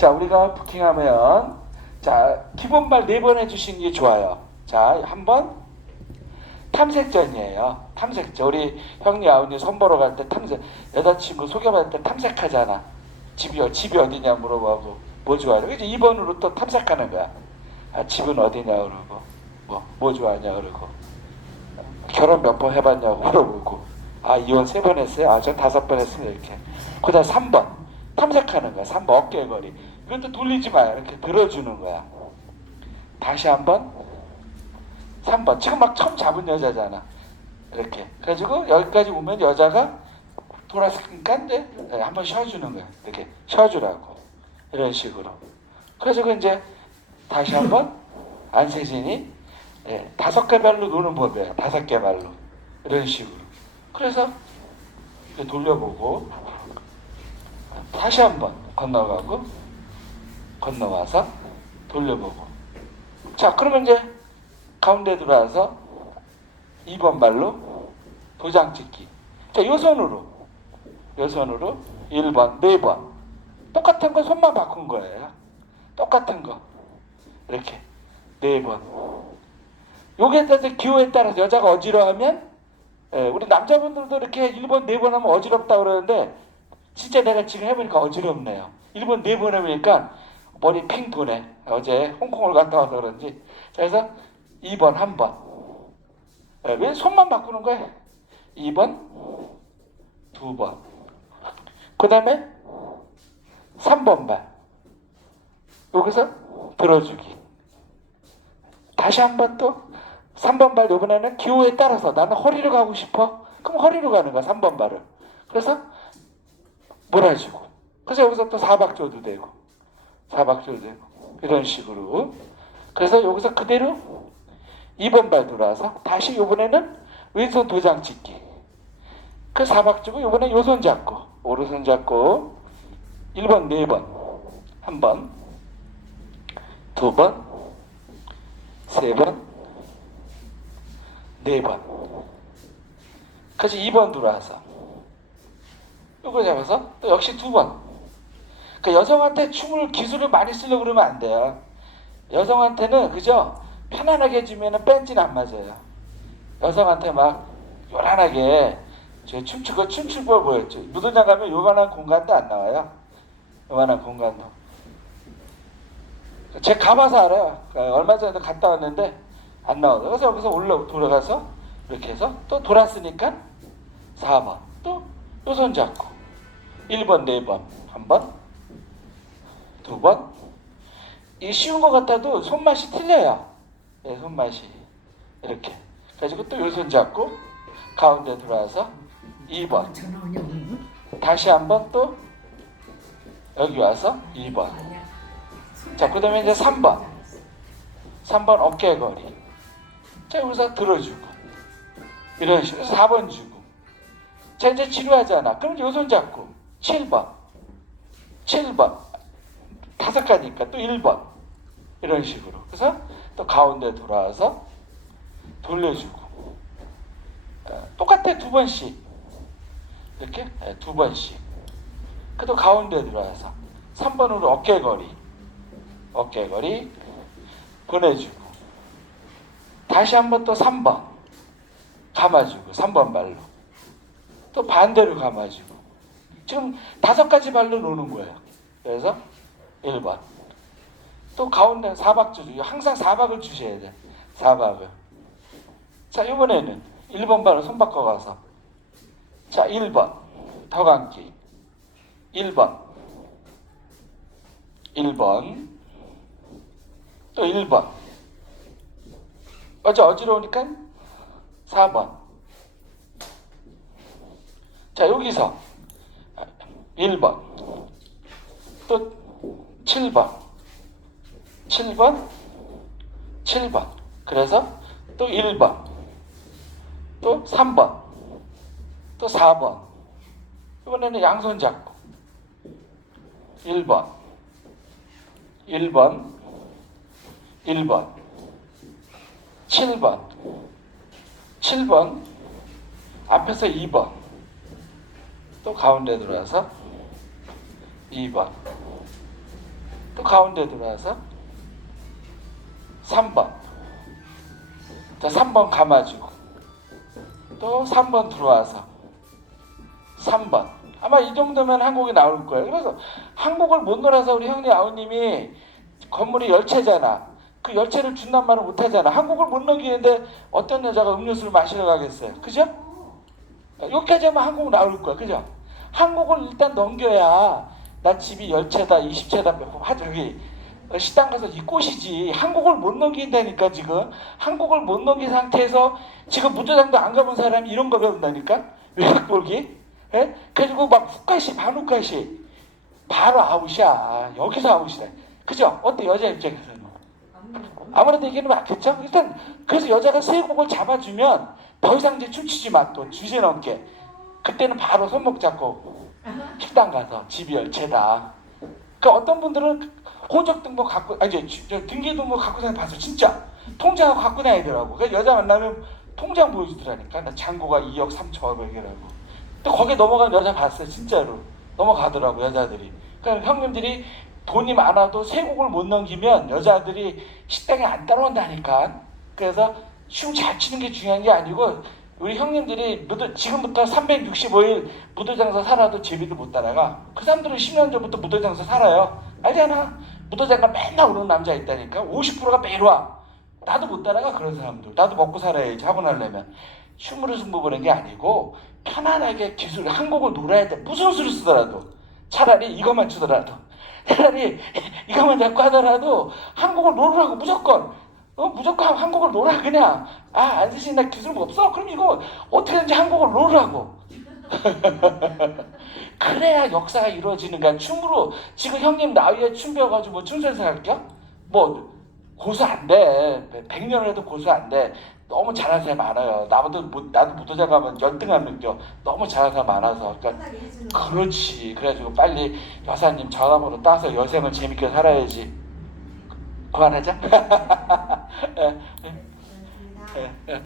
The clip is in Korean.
자, 우리가 부킹하면 자, 기본말 네번 해주시는 게 좋아요. 자, 한 번 탐색전이에요. 탐색전. 우리 형님 아버님 손 보러 갈 때 탐색 여자친구 소개받을 때 탐색하잖아. 집이 어- 집이 어디냐 물어보고 뭐 좋아해? 그래서 2번으로 또 탐색하는 거야. 아, 집은 어디냐 그러고 뭐 뭐 좋아하냐 그러고 결혼 몇 번 해봤냐고 물어보고 아 이혼 세 번 했어요? 아 전 다섯 번 했어요 이렇게 그 다음 3번 탐색하는 거야. 3번 어깨거리 이것도 돌리지 마요. 이렇게 들어주는 거야. 다시 한번. 3번. 지금 막 처음 잡은 여자잖아. 이렇게. 그래가지고 여기까지 오면 여자가 돌았으니까 이제 한번 쉬어주는 거야. 이렇게 쉬어주라고. 이런 식으로. 그래가지고 이제 다시 한번. 안세진이 예, 다섯 개 발로 노는 법이에요. 다섯 개 발로. 이런 식으로. 그래서 돌려보고 다시 한번 건너가고 건너와서 돌려보고. 자, 그러면 이제 가운데 들어와서 2번 발로 도장 찍기. 자, 요 손으로 요 손으로 1번, 4번 똑같은 거 손만 바꾼 거예요. 똑같은 거 이렇게 네 번. 요게 따라서 기호에 따라서 여자가 어지러하면 예, 우리 남자분들도 이렇게 1번 4번 하면 어지럽다 그러는데 진짜 내가 지금 해보니까 어지럽네요. 1번 4번 해보니까 머리 핑 도네. 어제 홍콩을 갔다 와서 그런지. 자, 그래서 2번 한 번. 예, 왜 손만 바꾸는 거야? 2번 두 번. 그 다음에 3번 발. 여기서 들어주기. 다시 한 번 또 3번 발 이번에는 기호에 따라서 나는 허리로 가고 싶어. 그럼 허리로 가는 거야 3번 발을. 그래서 몰아주고. 그래서 여기서 또 사박조도 되고 사박조도 되고 이런 식으로. 그래서 여기서 그대로 2번 발 돌아와서 다시 이번에는 왼손 도장 찍기. 그 사박주고 이번에 요 손 잡고 오른손 잡고 1번 4번 한 번, 두 번, 세 번, 네 번. 그래서 2번 들어와서 잡아서 또 역시 두 번. 그 여성한테 춤을 기술을 많이 쓰려고 그러면 안 돼요. 여성한테는 그저 편안하게 해주면 뺀지는 안 맞아요. 여성한테 막 요란하게 저 춤추고 춤출 걸 보였죠. 무도장 가면 요만한 공간도 안 나와요. 요만한 공간도. 제가 가봐서 알아요. 그러니까 얼마 전에도 갔다 왔는데 안 나오더라고요. 그래서 여기서 올라 돌아가서 이렇게 해서 또 돌았으니까 4번 또 요 손 잡고 1번, 4번 한 번, 두 번. 이 쉬운 것 같아도 손맛이 틀려요. 예, 손맛이 이렇게. 그래가지고 또 요 손 잡고 가운데 들어와서 2번. 전화 오냐고. 다시 한 번 또 여기 와서 2번. 자, 그 다음에 이제 3번. 3번 어깨거리. 자, 여기서 들어주고. 이런 식으로 4번 주고. 자, 이제 치료하잖아. 그럼 요 손 잡고. 7번. 7번. 다섯 가니까 또 1번. 이런 식으로. 그래서 또 가운데 돌아와서 돌려주고. 어, 똑같아, 두 번씩. 이렇게 네, 두 번씩. 그또 가운데 들어와서 3번으로 어깨거리. 어깨거리 보내주고 다시 한번 또 3번 감아주고 3번 발로 또 반대로 감아주고 지금 다섯 가지 발로 노는 거예요. 그래서 1번 또 가운데 사박 주죠. 항상 사박을 주셔야 돼. 사박을. 자 이번에는 1번 발로 손 바꿔가서 자 1번 더 감기 1번 1번 또 1번. 어제 어지러우니까 4번. 자, 여기서 1번. 또 7번. 7번. 7번. 그래서 또 1번. 또 3번. 또 4번. 이번에는 양손 잡고 1번. 1번. 1번, 7번, 7번, 앞에서 2번, 또 가운데 들어와서 2번, 가운데 들어와서 3번. 자, 3번 감아주고. 또 3번 들어와서 3번. 아마 이 정도면 한국이 나올 거예요. 그래서 한국을 못 놀아서 우리 형님 아우님이 건물이 열채잖아. 그 열채를 준단 말을 못 하잖아. 한국을 못 넘기는데 어떤 여자가 음료수를 마시러 가겠어요. 그죠? 여기까지 하면 한국 나올 거야. 그죠? 한국을 일단 넘겨야 나 집이 열채다, 이십채다, 하 저기 식당 가서 이 꽃이지. 한국을 못 넘긴다니까 지금. 한국을 못 넘긴 상태에서 지금 무도장도 안 가본 사람이 이런 거 배운다니까. 외국 볼기. 예? 그리고 막 훅가시, 반훅가시. 바로 아웃이야. 여기서 아웃이다. 그죠? 어때 여자 입장에서는? 아무래도 얘기는 맞겠죠? 일단 그래서 여자가 세 곡을 잡아주면 더 이상 이제 춤추지 마 또 주제 넘게 그때는 바로 손목 잡고 식당 가서 집이 열채다 그 어떤 분들은 호적 등본 갖고 아니 등기 등본 갖고 다니 봤어 진짜. 통장 갖고 다니더라고. 그 여자 만나면 통장 보여주더라니까. 나 잔고가 2억 3천억이라고. 또 거기에 넘어간 여자 봤어요 진짜로. 넘어가더라고 여자들이. 그러니까 형님들이 돈이 많아도 세 곡을 못 넘기면 여자들이 식당에 안 따라온다니까. 그래서 춤 잘 추는 게 중요한 게 아니고 우리 형님들이 무도, 지금부터 365일 무도장사 살아도 제비도 못 따라가. 그 사람들은 10년 전부터 무도장사 살아요. 알잖아. 무도장가 맨날 오는 남자 있다니까. 50%가 매일 와. 나도 못 따라가 그런 사람들. 나도 먹고 살아야지 하고 나려면. 춤으로 승부 보는 게 아니고 편안하게 기술 한국을 놀아야 돼. 무슨 수를 쓰더라도 차라리 이것만 추더라도 차라리 이것만 잡고 하더라도 한국을 놀으라고 무조건 어 무조건 한국을 놀아 그냥. 아 안 쓰신다 기술 뭐 없어? 그럼 이거 어떻게든지 한국을 놀으라고. 그래야 역사가 이루어지는 거야 춤으로 지금 형님 나이에 춤 배워가지고 뭐 춤선생 할게요? 뭐 고수 안돼. 100년을 해도 고수 안돼. 너무 잘하는 사람이 많아요. 나보다 못- 나도 무도자 가면 열등감 느껴. 너무 잘하는 사람 많아서. 그러니까 그렇지. 그래가지고 빨리 여사님 전화번호 따서 여생을 재밌게 살아야지. 그만하자. 거. 예. 예, 예.